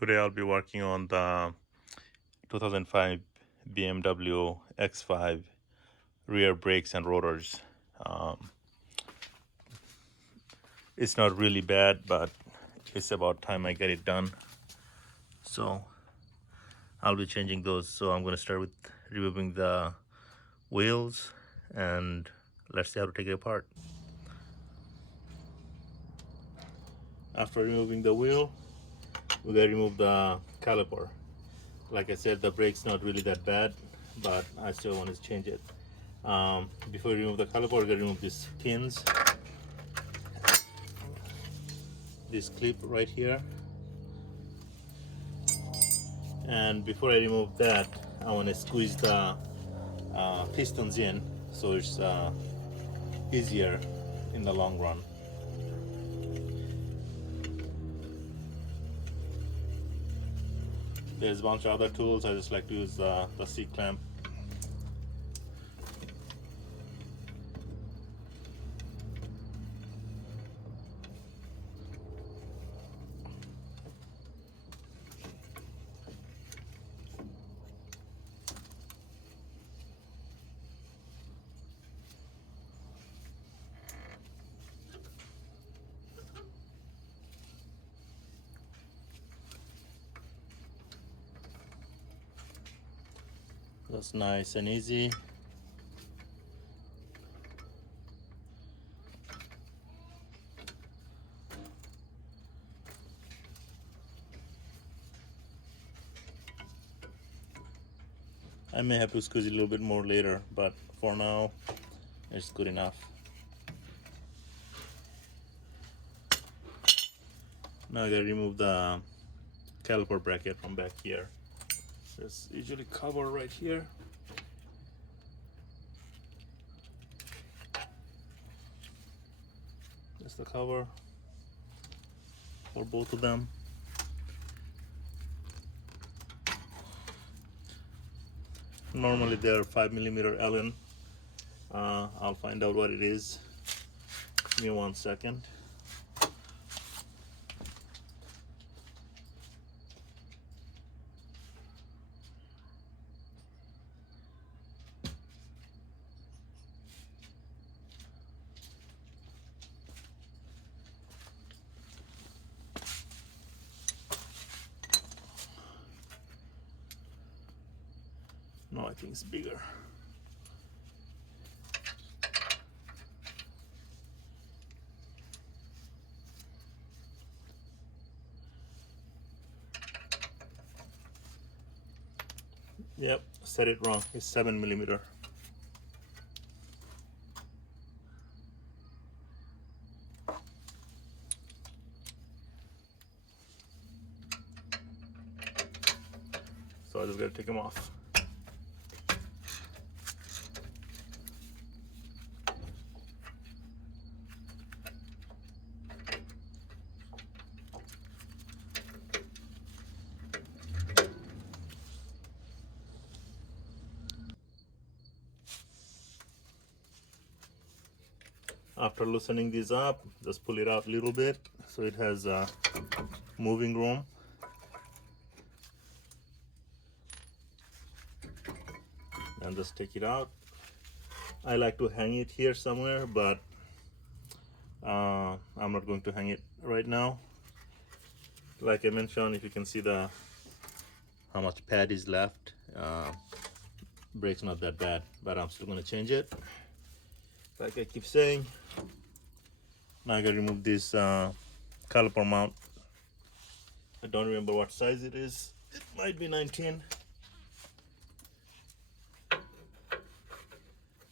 Today I'll be working on the 2005 BMW X5 rear brakes and rotors. Um, it's not really bad, but it's about time I get it done. So I'll be changing those. So I'm going to start with removing the wheels and let's see how to take it apart. After removing the wheel, we gotta remove the caliper. Like I said, the brake's not really that bad, but I still want to change it. Before we remove the caliper, we're gonna remove these pins, this clip right here. And before I remove that, I want to squeeze the pistons in so it's easier in the long run. There's a bunch of other tools. I just like to use the C-clamp. That's nice and easy. I may have to squeeze it a little bit more later, but for now, it's good enough. Now I gotta remove the caliper bracket from back here. There's usually cover right here. That's the cover for both of them. Normally they're 5mm Allen. I'll find out what it is. Give me 1 second. No, I think it's bigger. Yep, said it wrong. It's 7mm. So I just gotta take them off. After loosening these up, just pull it out a little bit so it has moving room. And just take it out. I like to hang it here somewhere, but I'm not going to hang it right now. Like I mentioned, if you can see how much pad is left, brake's not that bad, but I'm still going to change it. Like I keep saying, now I gotta remove this caliper mount. I don't remember what size it is. It might be 19.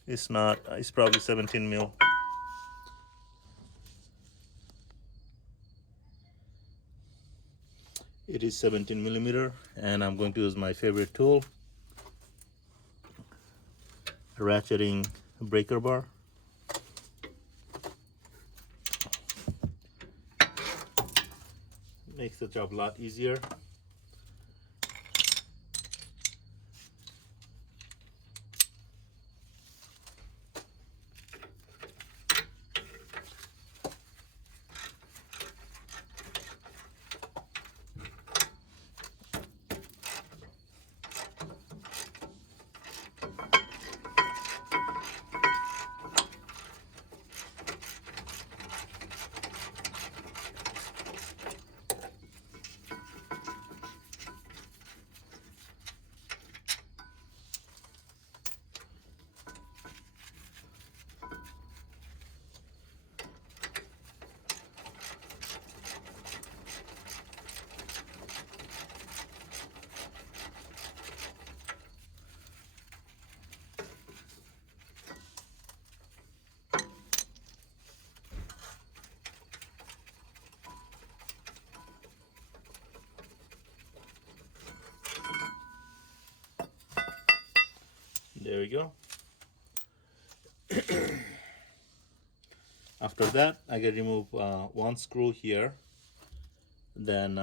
It's not. It's probably 17mm. It is 17mm, and I'm going to use my favorite tool, ratcheting breaker bar. Makes the job a lot easier. There we go. After that, I can remove one screw here, then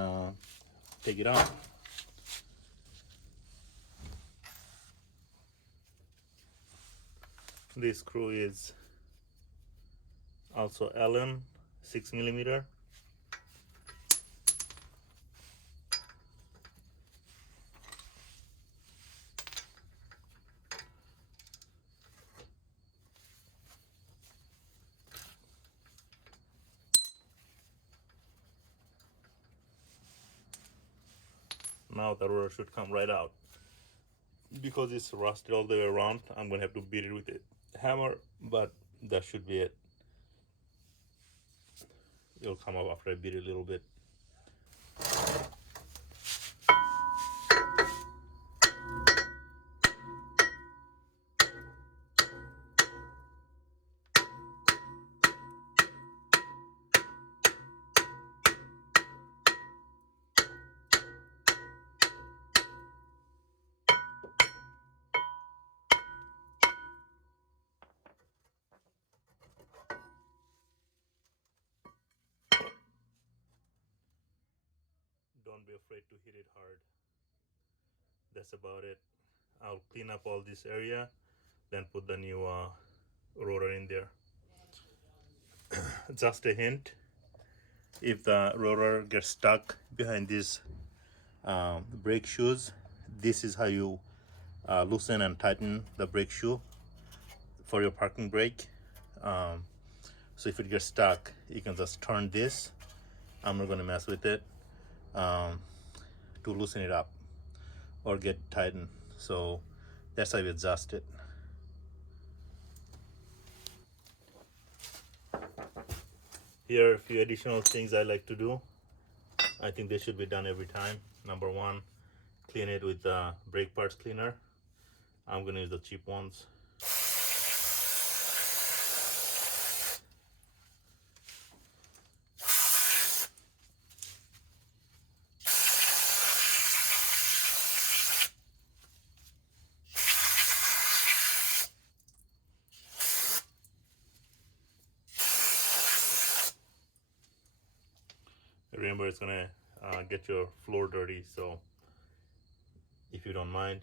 take it out. This screw is also Allen 6mm. Now the rotor should come right out. Because it's rusted all the way around, I'm gonna have to beat it with a hammer, but that should be it. It'll come up after I beat it a little bit. Don't be afraid to hit it hard. That's about it. I'll clean up all this area, then put the new rotor in there. Just a hint, if the rotor gets stuck behind these brake shoes, this is how you loosen and tighten the brake shoe for your parking brake. So if it gets stuck, you can just turn this. I'm not going to mess with it to loosen it up or get tightened. So that's how you adjust it. Here are a few additional things I like to do. I think they should be done every time. Number one, clean it with the brake parts cleaner. I'm going to use the cheap ones. Remember, it's gonna get your floor dirty, so if you don't mind,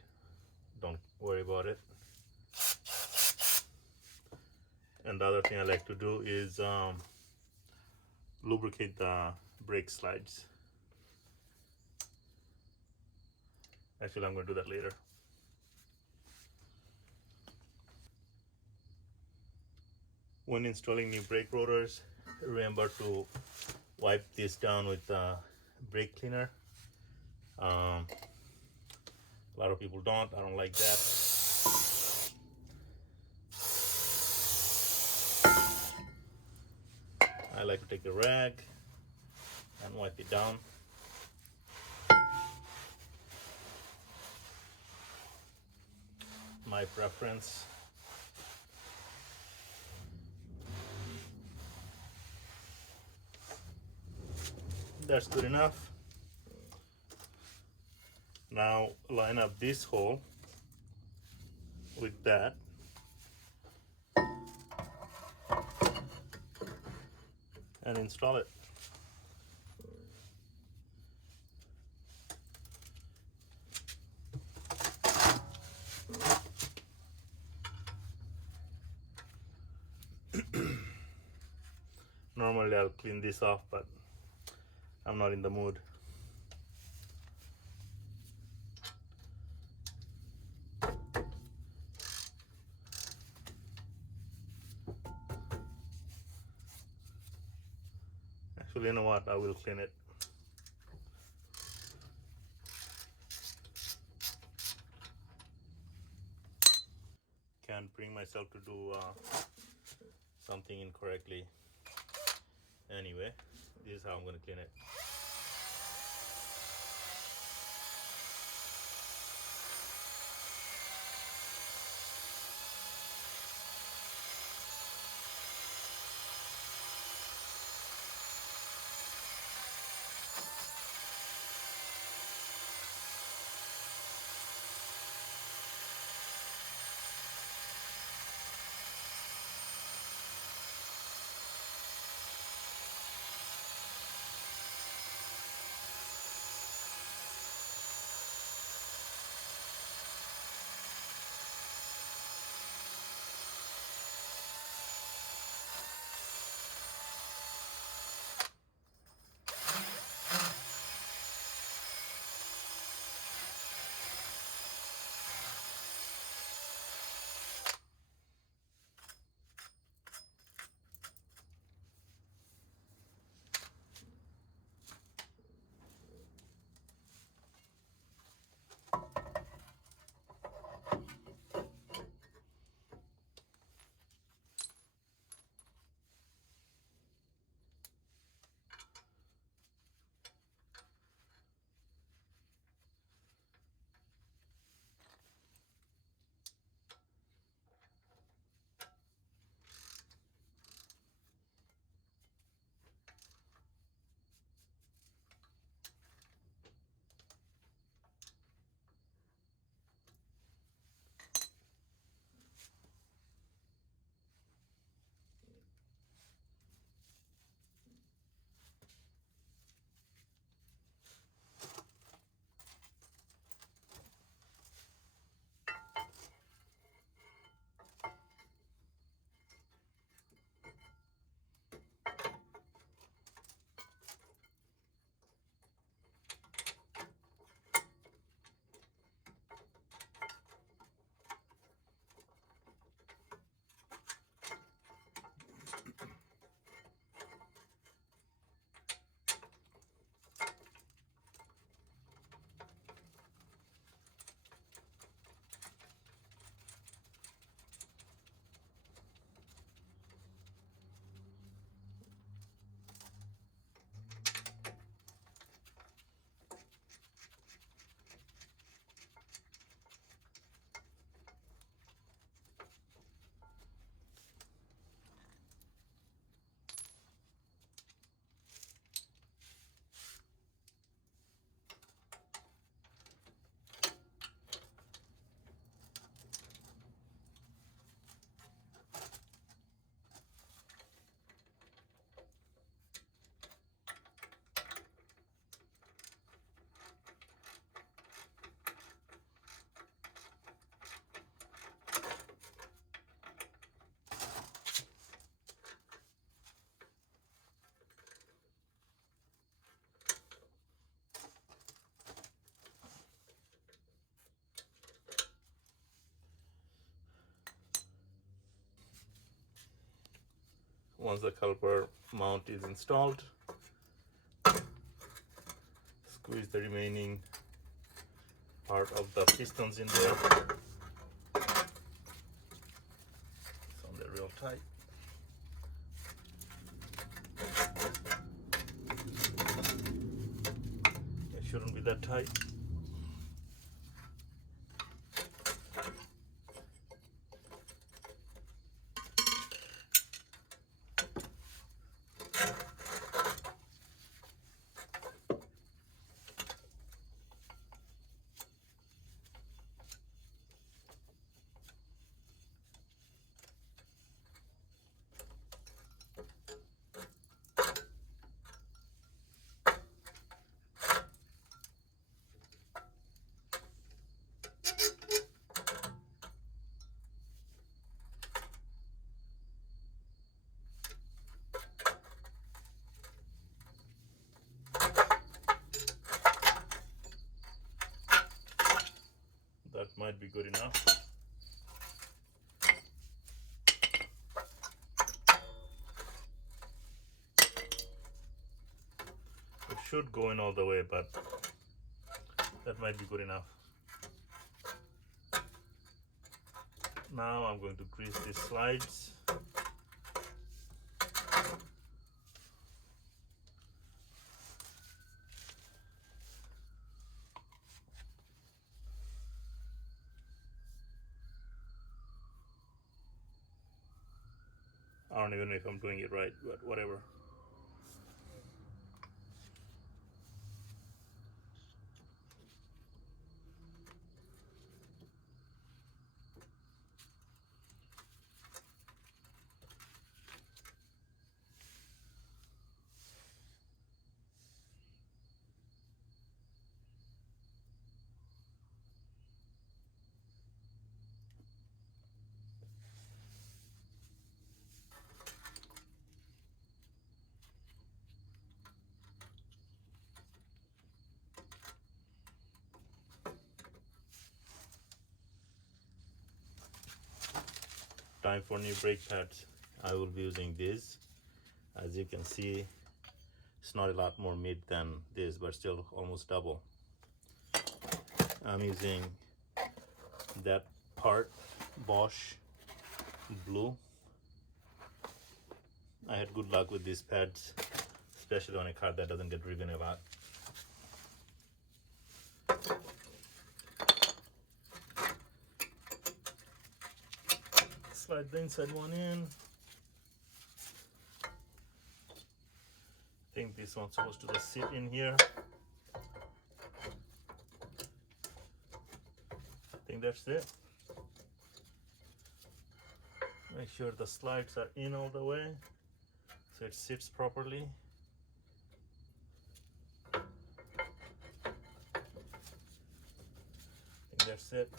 don't worry about it. And the other thing I like to do is lubricate the brake slides. Actually, I'm gonna do that later. When installing new brake rotors, remember to wipe this down with brake cleaner. A lot of people don't. I don't like that. I like to take a rag and wipe it down. My preference. That's good enough. Now line up this hole with that. And install it. Normally I'll clean this off, but I'm not in the mood. Actually, you know what? I will clean it. Can't bring myself to do something incorrectly. Anyway, this is how I'm going to clean it. Once the caliper mount is installed, squeeze the remaining part of the pistons in there. It's on there real tight. It shouldn't be that tight. That might be good enough. It should go in all the way, but that might be good enough. Now I'm going to grease these slides. I don't even know if I'm doing it right, but whatever. Time for new brake pads. I will be using these. As you can see, it's not a lot more meat than this, but still almost double. I'm using that part, Bosch blue. I had good luck with these pads, especially on a car that doesn't get driven a lot. Slide the inside one in. I think this one's supposed to just sit in here. I think that's it. Make sure the slides are in all the way so it sits properly. I think that's it.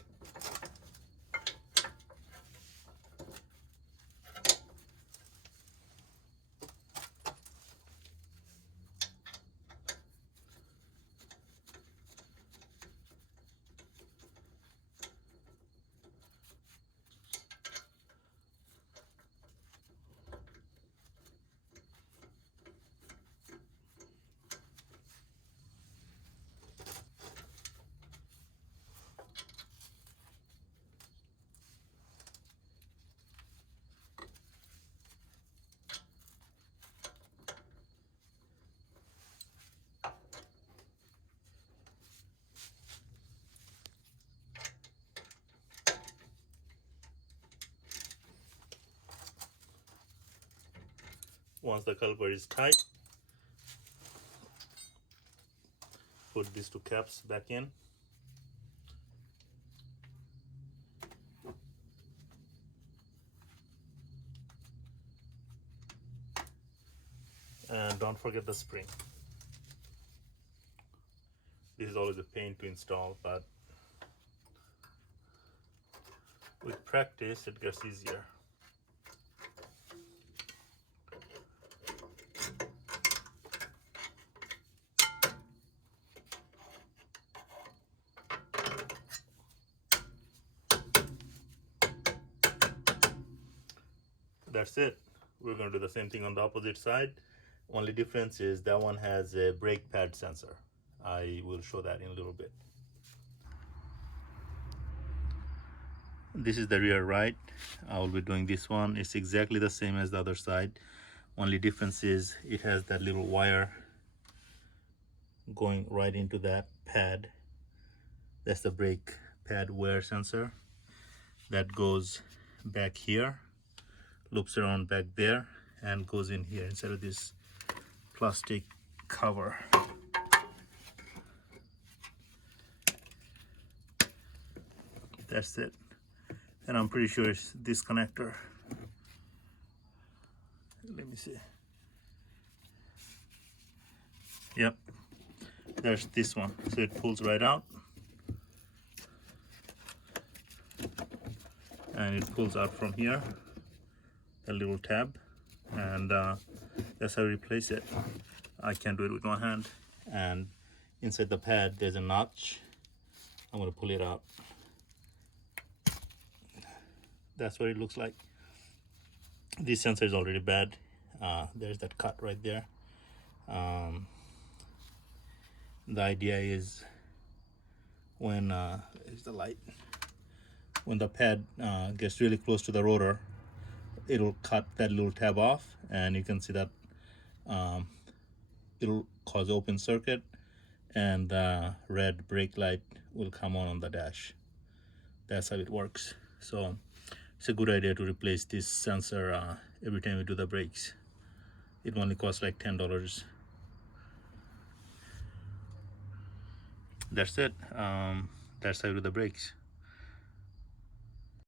Once the caliper is tight, put these two caps back in. And don't forget the spring. This is always a pain to install, but with practice it gets easier. That's it. we're going to do the same thing on the opposite side. Only difference is that one has a brake pad sensor. I will show that in a little bit. This is the rear right. I will be doing this one. It's exactly the same as the other side. Only difference is it has that little wire going right into that pad. That's the brake pad wear sensor. That goes back here, loops around back there, and goes in here instead of this plastic cover. That's it. And I'm pretty sure it's this connector. Let me see. Yep, there's this one. So it pulls right out, and it pulls out from here, a little tab, and that's how you replace it. I can't do it with my hand. And inside the pad there's a notch. I'm going to pull it out. That's what it looks like. This sensor is already bad. There's that cut right there. The idea is when is the light, when the pad gets really close to the rotor, it'll cut that little tab off, and you can see that it'll cause open circuit, and the red brake light will come on the dash. That's how it works. So it's a good idea to replace this sensor every time you do the brakes. It only costs like $10. That's it. That's how you do the brakes.